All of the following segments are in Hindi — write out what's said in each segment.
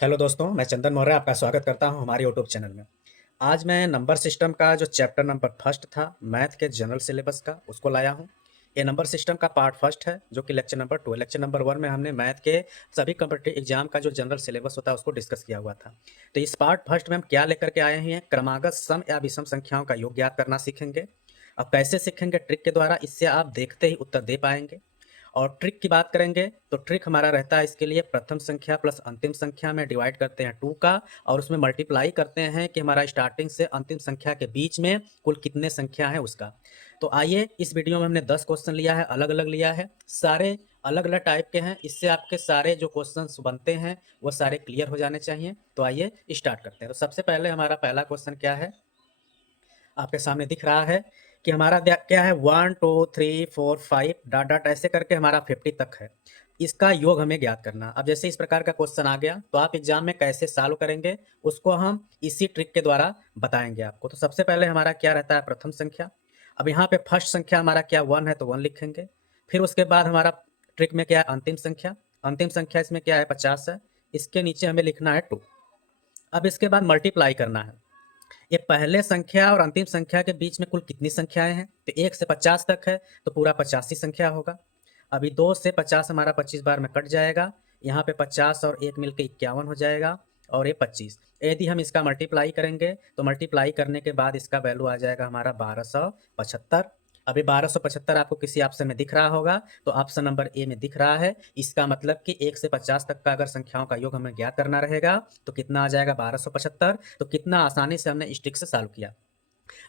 हेलो दोस्तों, मैं चंदन मौर्य आपका स्वागत करता हूं हमारे यूट्यूब चैनल में। आज मैं नंबर सिस्टम का जो चैप्टर नंबर फर्स्ट था मैथ के जनरल सिलेबस का उसको लाया हूं। ये नंबर सिस्टम का पार्ट फर्स्ट है जो कि लेक्चर नंबर 2 लेक्चर नंबर 1 में हमने मैथ के सभी कॉम्पिटिटिव एग्जाम का जो जनरल सिलेबस होता है उसको डिस्कस किया हुआ था। तो इस पार्ट फर्स्ट में हम क्या लेकर के आए हैं, क्रमागत सम या विषम संख्याओं का योग ज्ञात करना सीखेंगे। अब कैसे सीखेंगे? ट्रिक के द्वारा। इससे आप देखते ही उत्तर दे पाएंगे। और ट्रिक की बात करेंगे तो ट्रिक हमारा रहता है इसके लिए प्रथम संख्या प्लस अंतिम संख्या में डिवाइड करते हैं 2 का और उसमें मल्टीप्लाई करते हैं कि हमारा स्टार्टिंग से अंतिम संख्या के बीच में कुल कितने संख्या है उसका। तो आइए, इस वीडियो में हमने 10 क्वेश्चन लिया है, अलग अलग लिया है, सारे अलग अलग टाइप के हैं। इससे आपके सारे जो क्वेश्चंस बनते हैं वो सारे क्लियर हो जाने चाहिए। तो आइए स्टार्ट करते हैं। तो सबसे पहले हमारा पहला क्वेश्चन क्या है, आपके सामने दिख रहा है कि हमारा क्या है 1 2 3 4 5 डॉट डॉट ऐसे करके हमारा 50 तक है। इसका योग हमें ज्ञात करना। अब जैसे इस प्रकार का क्वेश्चन आ गया तो आप एग्जाम में कैसे सॉल्व करेंगे उसको हम इसी ट्रिक के द्वारा बताएंगे आपको। तो सबसे पहले हमारा क्या रहता है, प्रथम संख्या। अब यहाँ पे फर्स्ट संख्या हमारा क्या 1 है तो 1 लिखेंगे। फिर उसके बाद हमारा ट्रिक में क्या है, अंतिम संख्या। अंतिम संख्या इसमें क्या है, 50 है। इसके नीचे हमें लिखना है 2। अब इसके बाद मल्टीप्लाई करना है। ये पहले संख्या और अंतिम संख्या के बीच में कुल कितनी संख्याएं हैं, तो 1 से 50 तक है तो पूरा 85 संख्या होगा। अभी 2 से 50 हमारा 25 बार में कट जाएगा। यहाँ पे 50 और 1 मिलके 51 हो जाएगा और ये 25। यदि हम इसका मल्टीप्लाई करेंगे तो मल्टीप्लाई करने के बाद इसका वैल्यू आ जाएगा हमारा 1275। अभी 1275 आपको किसी ऑप्शन में दिख रहा होगा तो ऑप्शन नंबर ए में दिख रहा है। इसका मतलब कि 1 से 50 तक का अगर संख्याओं का योग हमें ज्ञात करना रहेगा तो कितना आ जाएगा, 1275। तो कितना आसानी से हमने इस ट्रिक से सॉल्व किया।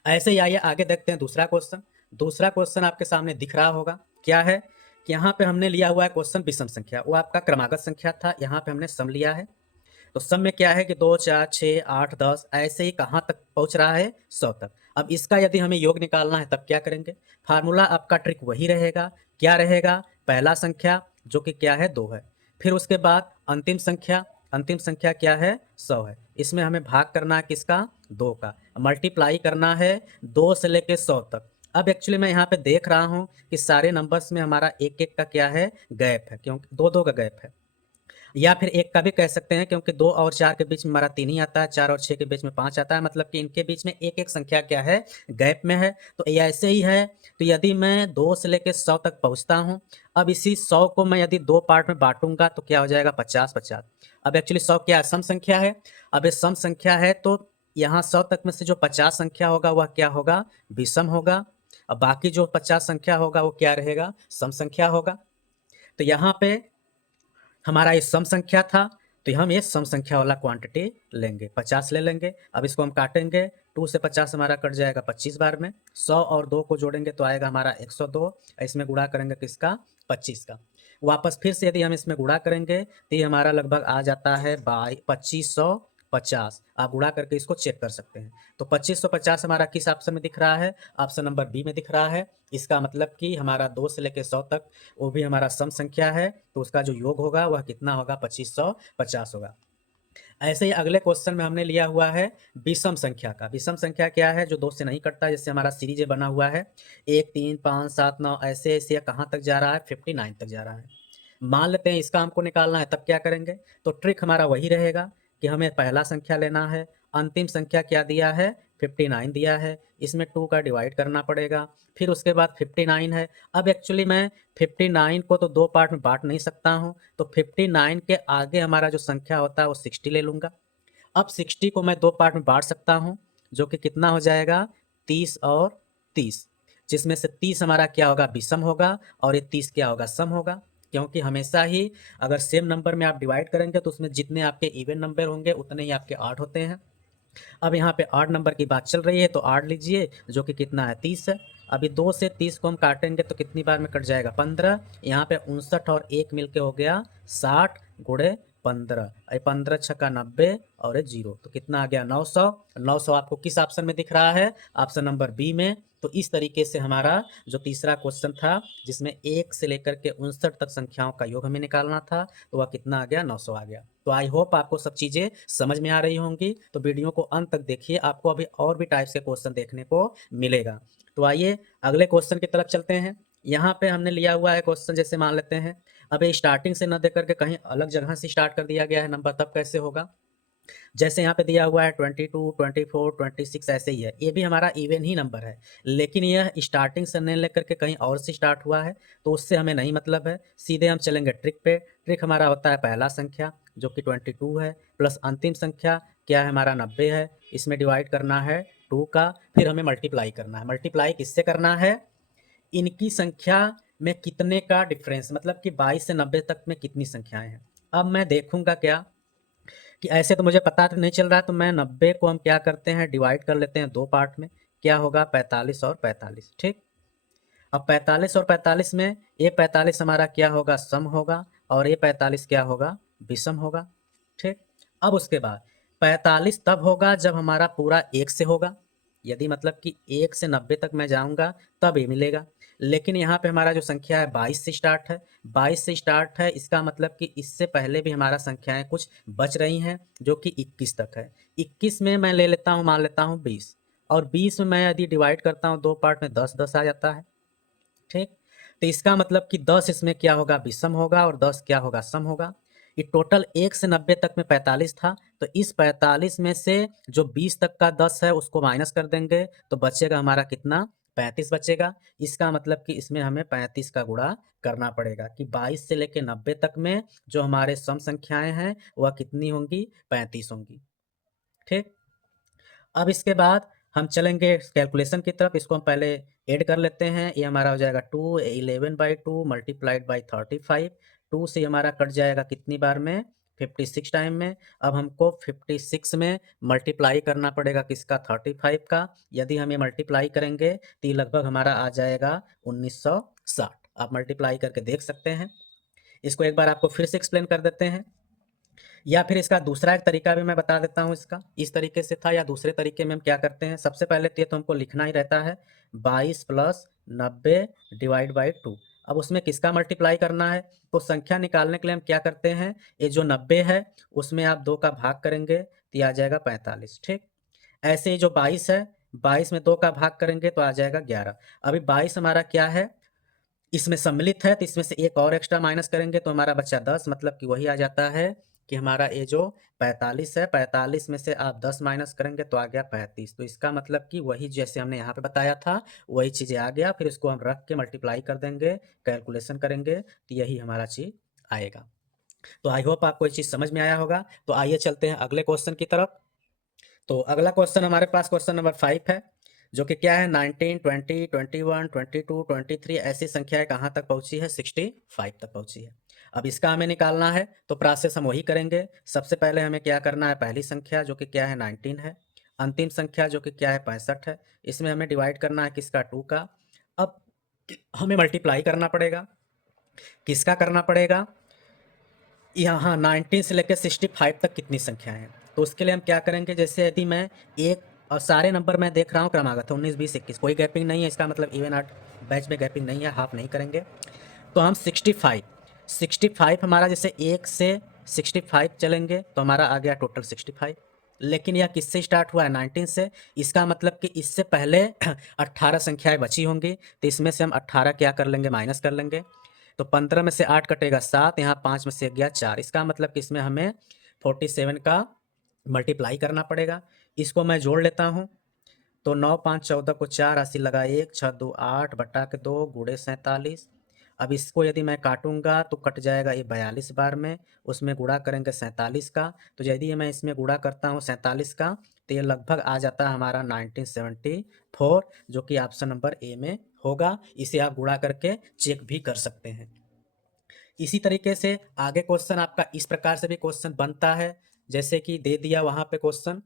ऐसे ही आइए आगे देखते हैं दूसरा क्वेश्चन। दूसरा क्वेश्चन आपके सामने दिख रहा होगा, क्या है कि यहाँ पे हमने लिया हुआ है क्वेश्चन विषम संख्या, वो आपका क्रमागत संख्या था, यहाँ पे हमने सम लिया है। तो सब में क्या है कि 2 4 6 8 10 ऐसे ही कहाँ तक पहुँच रहा है, 100 तक। अब इसका यदि हमें योग निकालना है तब क्या करेंगे, फार्मूला आपका ट्रिक वही रहेगा। क्या रहेगा, पहला संख्या जो कि क्या है 2 है, फिर उसके बाद अंतिम संख्या। अंतिम संख्या क्या है, 100 है। इसमें हमें भाग करना है किसका, 2 का। मल्टीप्लाई करना है 2 से लेके 100 तक। अब एक्चुअली मैं यहाँ पे देख रहा हूँ कि सारे नंबर्स में हमारा एक एक का क्या है, गैप है, क्योंकि दो दो का गैप है। या फिर एक का भी कह सकते हैं क्योंकि 2 और 4 के बीच में हमारा 3 ही आता है, 4 और 6 के बीच में 5 आता है, मतलब कि इनके बीच में एक एक संख्या क्या है, गैप में है। तो ये ऐसे ही है। तो यदि मैं 2 से लेकर 100 तक पहुंचता हूं, अब इसी 100 को मैं यदि दो पार्ट में बांटूंगा तो क्या हो जाएगा, 50 50। अब एक्चुअली 100 क्या है, सम संख्या है। अब ये सम संख्या है तो यहाँ 100 तक में से जो 50 संख्या होगा वह क्या होगा, विषम होगा। अब बाकी जो 50 संख्या होगा वो क्या रहेगा, सम संख्या होगा। तो यहाँ पे हमारा ये सम संख्या था तो हम ये सम संख्या वाला क्वांटिटी लेंगे, 50 ले लेंगे। अब इसको हम काटेंगे, 2 से 50 हमारा कट जाएगा 25 बार में। 100 और 2 को जोड़ेंगे तो आएगा हमारा 102। इसमें गुणा करेंगे किसका, 25 का। वापस फिर से यदि हम इसमें गुणा करेंगे तो ये हमारा लगभग आ जाता है 2550। आप गुणा करके इसको चेक कर सकते हैं। तो 2550 हमारा किस ऑप्शन में दिख रहा है, ऑप्शन नंबर बी में दिख रहा है। इसका मतलब कि हमारा 2 से लेकर 100 तक वो भी हमारा सम संख्या है तो उसका जो योग होगा वह कितना होगा, 2550 होगा। ऐसे ही अगले क्वेश्चन में हमने लिया हुआ है विषम संख्या का। विषम संख्या क्या है, जो 2 से नहीं कटता, जैसे हमारा सीरीज बना हुआ है 1 3 5 7 9 ऐसे ऐसे कहाँ तक जा रहा है, 59 तक जा रहा है। मान लेते हैं इसका हमको निकालना है, तब क्या करेंगे, तो ट्रिक हमारा वही रहेगा कि हमें पहला संख्या लेना है। अंतिम संख्या क्या दिया है, 59 दिया है। इसमें 2 का डिवाइड करना पड़ेगा। फिर उसके बाद 59 है। अब एक्चुअली मैं 59 को तो दो पार्ट में बांट नहीं सकता हूँ, तो 59 के आगे हमारा जो संख्या होता है वो 60 ले लूँगा। अब 60 को मैं दो पार्ट में बांट सकता हूँ, जो कि कितना हो जाएगा, 30 और 30, जिसमें से 30 हमारा क्या होगा, विषम होगा, और ये 30 क्या होगा, सम होगा। क्योंकि हमेशा ही अगर सेम नंबर में आप डिवाइड करेंगे तो उसमें जितने आपके इवन नंबर होंगे उतने ही आपके आठ होते हैं। अब यहाँ पे 8 नंबर की बात चल रही है तो 8 लीजिए, जो कि कितना है, 30 है। अभी 2 से 30 को हम काटेंगे तो कितनी बार में कट जाएगा, 15। यहाँ पे 59 और 1 मिलके हो गया 60 गुणे 15, 15 छक्का 90 और 0, तो कितना आ गया, 900। 900 आपको किस ऑप्शन में दिख रहा है, ऑप्शन नंबर बी में। तो इस तरीके से हमारा जो तीसरा क्वेश्चन था जिसमें 1 से लेकर के 59 तक संख्याओं का योग हमें निकालना था, तो वह कितना आ गया, 900 आ गया। तो आई होप आपको सब चीज़ें समझ में आ रही होंगी। तो वीडियो को अंत तक देखिए, आपको अभी और भी टाइप्स के क्वेश्चन देखने को मिलेगा। तो आइए अगले क्वेश्चन की तरफ चलते हैं। यहाँ पे हमने लिया हुआ है क्वेश्चन, जैसे मान लेते हैं अब ये स्टार्टिंग से न दे करके कहीं अलग जगह से स्टार्ट कर दिया गया है नंबर, तब कैसे होगा? जैसे यहाँ पे दिया हुआ है 22, 24, 26 ऐसे ही है, ये भी हमारा इवन ही नंबर है, लेकिन यह स्टार्टिंग से नहीं लेकर के कहीं और से स्टार्ट हुआ है, तो उससे हमें नहीं मतलब है। सीधे हम चलेंगे ट्रिक पे। ट्रिक हमारा होता है पहला संख्या जो कि 22 है, प्लस अंतिम संख्या क्या है हमारा 90 है, इसमें डिवाइड करना है 2 का, फिर हमें मल्टीप्लाई करना है। मल्टीप्लाई किससे करना है? इनकी संख्या में कितने का डिफरेंस, मतलब कि 22 से 90 तक में कितनी संख्याएं हैं। अब मैं देखूंगा क्या कि ऐसे तो मुझे पता तो नहीं चल रहा है, तो मैं 90 को हम क्या करते हैं, डिवाइड कर लेते हैं दो पार्ट में। क्या होगा? 45 और 45। ठीक। अब 45 और 45 में ये 45 हमारा क्या होगा? सम होगा, और ये 45 क्या होगा? विषम होगा। ठीक। अब उसके बाद 45 तब होगा जब हमारा पूरा एक से होगा, यदि मतलब कि 1 से 90 तक मैं जाऊंगा तब ये मिलेगा। लेकिन यहाँ पे हमारा जो संख्या है 22 से स्टार्ट है, 22 से स्टार्ट है, इसका मतलब कि इससे पहले भी हमारा संख्याएं कुछ बच रही हैं जो कि 21 तक है। 21 में मैं ले लेता हूँ, मान लेता हूँ 20, और 20 में मैं यदि डिवाइड करता हूँ दो पार्ट में, 10 10 आ जाता है। ठीक। तो इसका मतलब कि 10 इसमें क्या होगा? विषम होगा, और 10 क्या होगा? सम होगा। ये टोटल 1 से 90 तक में 45 था, तो इस 45 में से जो 20 तक का 10 है उसको माइनस कर देंगे, तो बचेगा हमारा कितना? 35 बचेगा। इसका मतलब कि इसमें हमें 35 का गुणा करना पड़ेगा कि 22 से लेके 90 तक में जो हमारे सम संख्याएं हैं वह कितनी होंगी? 35 होंगी। ठीक। अब इसके बाद हम चलेंगे कैलकुलेशन की तरफ। इसको हम पहले ऐड कर लेते हैं। ये हमारा हो जाएगा 2 11/2 मल्टीप्लाइड बाई 35। 2 से हमारा कट जाएगा कितनी बार में? 56 टाइम में। अब हमको 56 में मल्टीप्लाई करना पड़ेगा किसका? 35 का। यदि हम ये मल्टीप्लाई करेंगे तो ये लगभग हमारा आ जाएगा 1960। आप मल्टीप्लाई करके देख सकते हैं। इसको एक बार आपको फिर से एक्सप्लेन कर देते हैं, या फिर इसका दूसरा एक तरीका भी मैं बता देता हूँ। इसका इस तरीके से था, या दूसरे तरीके में हम क्या करते हैं, सबसे पहले तो ये तो हमको लिखना ही रहता है 22 प्लस 90 डिवाइड बाई 2। अब उसमें किसका मल्टीप्लाई करना है? तो संख्या निकालने के लिए हम क्या करते हैं, ये जो 90 है उसमें आप 2 का भाग करेंगे तो ये आ जाएगा 45। ठीक। ऐसे ही जो 22 है, 22 में 2 का भाग करेंगे तो आ जाएगा 11। अभी 22 हमारा क्या है? इसमें सम्मिलित है, तो इसमें से एक और एक्स्ट्रा माइनस करेंगे तो हमारा बचा 10, मतलब कि वही आ जाता है कि हमारा ये जो 45 है, 45 में से आप 10 माइनस करेंगे तो आ गया 35। तो इसका मतलब कि वही जैसे हमने यहाँ पे बताया था वही चीज़ें आ गया। फिर इसको हम रख के मल्टीप्लाई कर देंगे, कैलकुलेशन करेंगे तो यही हमारा चीज़ आएगा। तो आई होप आपको ये चीज़ समझ में आया होगा। तो आइए चलते हैं अगले क्वेश्चन की तरफ। तो अगला क्वेश्चन हमारे पास क्वेश्चन नंबर 5 है, जो कि क्या है 19, 20, 21, 22, 23 ऐसी संख्याएं कहाँ तक पहुंची है? 65 तक पहुंची है। अब इसका हमें निकालना है, तो प्रोसेस हम वही करेंगे। सबसे पहले हमें क्या करना है, पहली संख्या जो कि क्या है 19 है, अंतिम संख्या जो कि क्या है 65 है, इसमें हमें डिवाइड करना है किसका? 2 का। अब हमें मल्टीप्लाई करना पड़ेगा, किसका करना पड़ेगा? यहाँ 19 से लेकर 65 तक कितनी संख्याएं हैं, तो उसके लिए हम क्या करेंगे, जैसे यदि मैं एक, और सारे नंबर मैं देख रहा हूँ क्रमागत 19, 20, 21, कोई गैपिंग नहीं है, इसका मतलब इवन आठ बैच में गैपिंग नहीं है, हाफ नहीं करेंगे। तो हम 65 हमारा जैसे 1 से 65 चलेंगे तो हमारा आ गया टोटल 65। लेकिन यह किससे स्टार्ट हुआ है? 19 से। इसका मतलब कि इससे पहले 18 संख्याएं बची होंगी, तो इसमें से हम 18 क्या कर लेंगे? माइनस कर लेंगे। तो 15 में से 8 कटेगा 7, यहाँ 5 में से गया 4। इसका मतलब कि इसमें हमें 47 का मल्टीप्लाई करना पड़ेगा। इसको मैं जोड़ लेता हूँ, तो 9 5 14 को 4, 80 लगा 1, 6 2 8 बटा के 2 गुणे 47। अब इसको यदि मैं काटूंगा तो कट जाएगा ये 42 बार में, उसमें गुणा करेंगे 47 का। तो यदि मैं इसमें गुणा करता हूँ 47 का, तो ये लगभग आ जाता है हमारा 1974, जो कि ऑप्शन नंबर ए में होगा। इसे आप गुणा करके चेक भी कर सकते हैं। इसी तरीके से आगे क्वेश्चन आपका इस प्रकार से भी क्वेश्चन बनता है, जैसे कि दे दिया वहां पे क्वेश्चन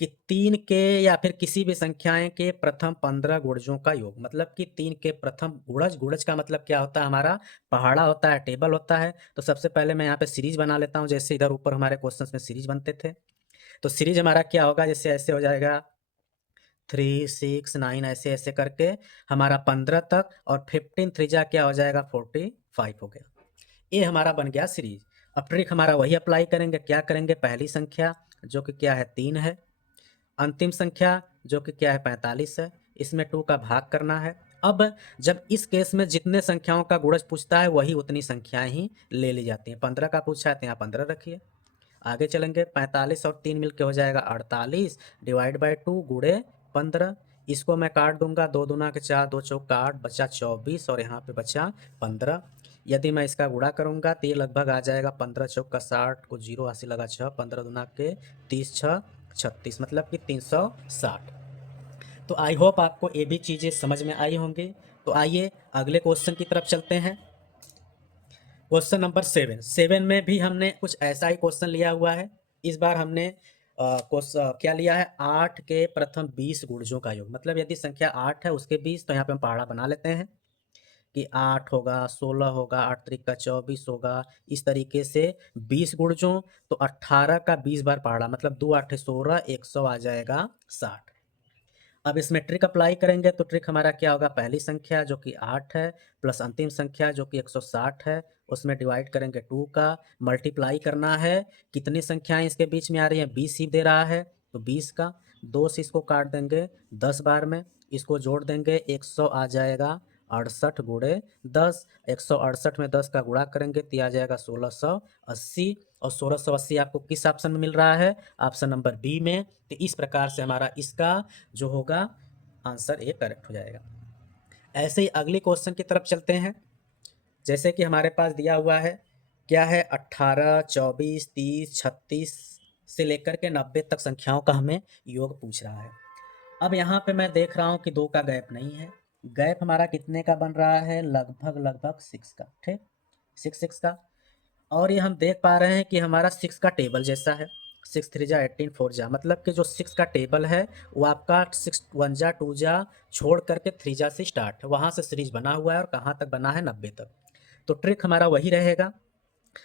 कि 3 के या फिर किसी भी संख्याएं के प्रथम 15 गुणजों का योग, मतलब कि 3 के प्रथम गुणज, गुणज का मतलब क्या होता है? हमारा पहाड़ा होता है, टेबल होता है। तो सबसे पहले मैं यहाँ पे सीरीज बना लेता हूँ, जैसे इधर ऊपर हमारे क्वेश्चन में सीरीज बनते थे। तो सीरीज हमारा क्या होगा, जैसे ऐसे हो जाएगा 3 6 9 ऐसे ऐसे करके हमारा 15 तक, और 15 थ्रीजा क्या हो जाएगा? 45 हो गया। ये हमारा बन गया सीरीज। अब ट्रिक हमारा वही अप्लाई करेंगे। क्या करेंगे? पहली संख्या जो कि क्या है 3 है, अंतिम संख्या जो कि क्या है 45 है, इसमें 2 का भाग करना है, अब जब इस केस में जितने संख्याओं का गुणज पूछता है वही उतनी संख्याएं ही ले ली जाती हैं। 15 का पूछा है तो यहाँ 15 रखिए। आगे चलेंगे, 45 और 3 मिलके हो जाएगा 48 डिवाइड बाई 2 गुणे 15। इसको मैं काट दूंगा, 2 दूना के 4, 2 चौक 8, बचा 24 और यहाँ पे बचा 15। यदि मैं इसका गुणा करूंगा तो ये लगभग आ जाएगा 15 चौक का 60 को 0 80 लगा 6, 15 दूना के 30 6 36 मतलब कि 360। तो आई होप आपको ये भी चीज़ें समझ में आई होंगी। तो आइए अगले क्वेश्चन की तरफ चलते हैं। क्वेश्चन नंबर 7 में भी हमने कुछ ऐसा ही क्वेश्चन लिया हुआ है। इस बार हमने क्या लिया है, 8 के प्रथम 20 गुणजों का योग। मतलब यदि संख्या 8 है उसके 20, तो यहाँ पे हम पहाड़ा बना लेते हैं कि 8 होगा, 16 होगा, 8 त्रिक का 24 होगा। इस तरीके से 20 गुणजों, तो 18 का 20 बार पहाड़ा मतलब 2 8 16, 100 आ जाएगा 60। अब इसमें ट्रिक अप्लाई करेंगे तो ट्रिक हमारा क्या होगा, पहली संख्या जो कि 8 है प्लस अंतिम संख्या जो कि 160 है, उसमें डिवाइड करेंगे 2 का, मल्टीप्लाई करना है। कितनी संख्याएं इसके बीच में आ रही हैं, 20 ही दे रहा है तो 20 का 2 से इसको काट देंगे 10 बार में, इसको जोड़ देंगे 100 आ जाएगा 68 गुणे 10। 168 में 10 का गुणा करेंगे तो आ जाएगा 1680। और 1680 आपको किस ऑप्शन में मिल रहा है, ऑप्शन नंबर बी में। तो इस प्रकार से हमारा इसका जो होगा आंसर ये करेक्ट हो जाएगा। ऐसे ही अगली क्वेश्चन की तरफ चलते हैं। जैसे कि हमारे पास दिया हुआ है, क्या है, 18 24 30 36 से लेकर के 90 तक संख्याओं का हमें योग पूछ रहा है। अब यहाँ पे मैं देख रहा हूँ कि 2 का गैप नहीं है। गैप हमारा कितने का बन रहा है, लगभग लगभग 6 का। ठीक, 6 का। और ये हम देख पा रहे हैं कि हमारा 6 का टेबल जैसा है। 6 3 जा 18 4 जा, मतलब कि जो 6 का टेबल है वो आपका 6 1 जा 2 जा छोड़ करके 3 जा से स्टार्ट है, वहाँ से सीरीज बना हुआ है और कहाँ तक बना है, 90 तक। तो ट्रिक हमारा वही रहेगा।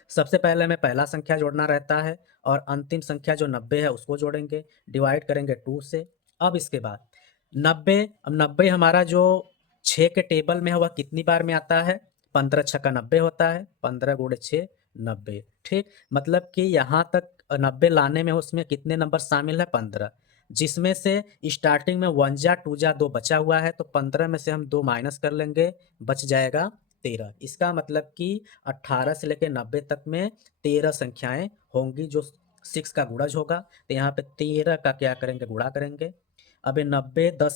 सबसे पहले हमें पहला संख्या जोड़ना रहता है और अंतिम संख्या जो 90 है उसको जोड़ेंगे, डिवाइड करेंगे 2 से। अब इसके बाद 90, अब 90 हमारा जो 6 के टेबल में है वह कितनी बार में आता है, 15 छक्का 90 होता है, 15 गुणे 6 90। ठीक, मतलब कि यहाँ तक 90 लाने में उसमें कितने नंबर शामिल है, 15, जिसमें से स्टार्टिंग में 1 जा 2 जा 2 बचा हुआ है, तो 15 में से हम 2 माइनस कर लेंगे, बच जाएगा 13। इसका मतलब कि 18 से लेकर 90 तक में 13 संख्याएं होंगी जो 6 का गुणज होगा। तो यहाँ पे 13 का क्या करेंगे, गुणा करेंगे। अब ये 90 10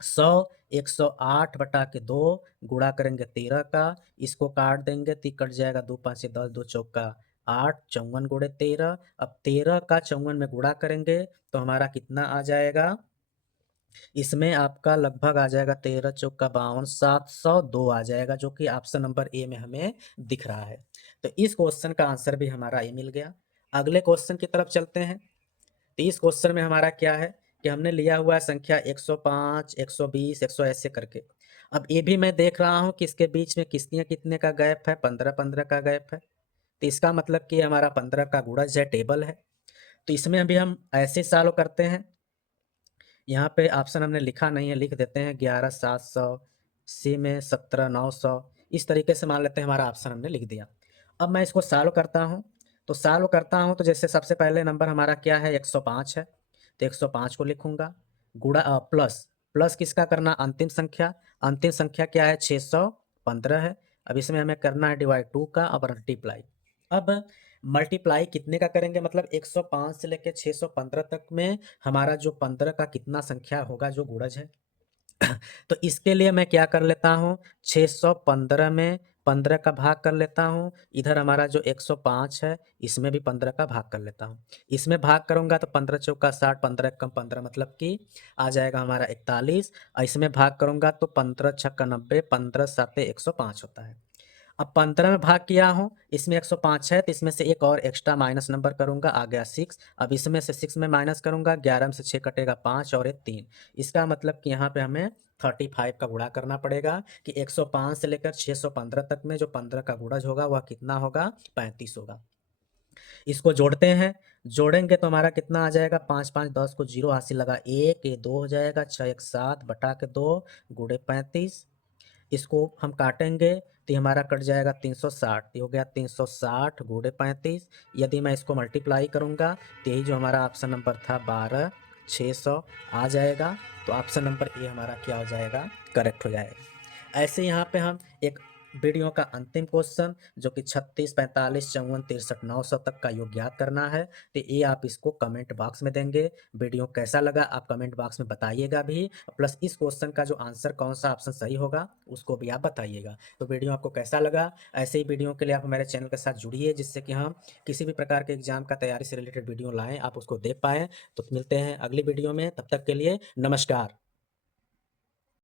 100 108 बटा के 2 गुणा करेंगे 13 का, इसको काट देंगे तो कट जाएगा, 2 5 10 2 चौका 8, 54 गुणे 13। अब 13 का 54 में गुणा करेंगे तो हमारा कितना आ जाएगा, इसमें आपका लगभग आ जाएगा 13 चौका 52, 702 आ जाएगा, जो कि ऑप्शन नंबर ए में हमें दिख रहा है। तो इस क्वेश्चन का आंसर भी हमारा ए मिल गया। अगले क्वेश्चन की तरफ चलते हैं। तो इस क्वेश्चन में हमारा क्या है कि हमने लिया हुआ है संख्या 105 120 100 ऐसे करके। अब ये भी मैं देख रहा हूँ कि इसके बीच में कितने कितने का गैप है, 15 15 का गैप है। तो इसका मतलब कि हमारा 15 का गुणज है, टेबल है। तो इसमें अभी हम ऐसे सॉल्व करते हैं। यहाँ पे ऑप्शन हमने लिखा नहीं है, लिख देते हैं 11 700, सी में 17 900। इस तरीके से मान लेते हैं हमारा ऑप्शन हमने लिख दिया। अब मैं इसको सॉल्व करता हूँ। तो सॉल्व करता हूँ तो जैसे सबसे पहले नंबर हमारा क्या है, 105 है, तो 105 को लिखूंगा। गुणा प्लस प्लस किसका करना, अंतिम संख्या। अंतिम संख्या क्या है, 615 है। अब इसमें हमें करना है डिवाइड 2 का, अब मल्टीप्लाई। अब मल्टीप्लाई कितने का करेंगे, मतलब 105 से लेकर 615 तक में हमारा जो 15 का कितना संख्या होगा जो गुणज है। तो इसके लिए मैं क्या कर लेता हूँ, 615 में 15 का भाग कर लेता हूँ। इधर हमारा जो 105 है इसमें भी 15 का भाग कर लेता हूँ। इसमें भाग करूंगा तो 15 चौका 60, 15 कम 15 मतलब कि आ जाएगा हमारा 41। और इसमें भाग करूंगा तो 15 छक्का 90, 15 साते 105 होता है। अब 15 में भाग किया हूँ, इसमें 105 है तो इसमें से एक और एक्स्ट्रा माइनस नंबर करूंगा, आ गया 6। अब इसमें से 6 में माइनस करूंगा, 11 में से 6 कटेगा 5 और एक 3। इसका मतलब कि यहाँ पे हमें 35 का गुणा करना पड़ेगा कि 105 से लेकर 615 तक में जो 15 का गुणज होगा वह कितना होगा, 35 होगा। इसको जोड़ते हैं, जोड़ेंगे तो हमारा कितना आ जाएगा, 5 5 10 को 0 हासिल लगा 1, ये 2 हो जाएगा, 6 1 7 बटा के 2 गुणे 35। इसको हम काटेंगे तो ये हमारा कट जाएगा 360, ये हो गया 360 गुणे 35। यदि मैं इसको मल्टीप्लाई करूंगा तो यही जो हमारा ऑप्शन नंबर था 12 600 आ जाएगा। तो ऑप्शन नंबर ए हमारा क्या हो जाएगा, करेक्ट हो जाएगा। ऐसे यहाँ पे हम एक वीडियो का अंतिम क्वेश्चन जो कि 36, 45, 54, 63, 900 तक का योग याद करना है। तो ये आप इसको कमेंट बॉक्स में देंगे। वीडियो कैसा लगा आप कमेंट बॉक्स में बताइएगा भी, प्लस इस क्वेश्चन का जो आंसर कौन सा ऑप्शन सही होगा उसको भी आप बताइएगा। तो वीडियो आपको कैसा लगा, ऐसे ही वीडियो के लिए आप हमारे चैनल के साथ जुड़िए, जिससे कि हम किसी भी प्रकार के एग्जाम का तैयारी से रिलेटेड वीडियो लाएं, आप उसको देख पाएँ। तो मिलते हैं अगली वीडियो में, तब तक के लिए नमस्कार।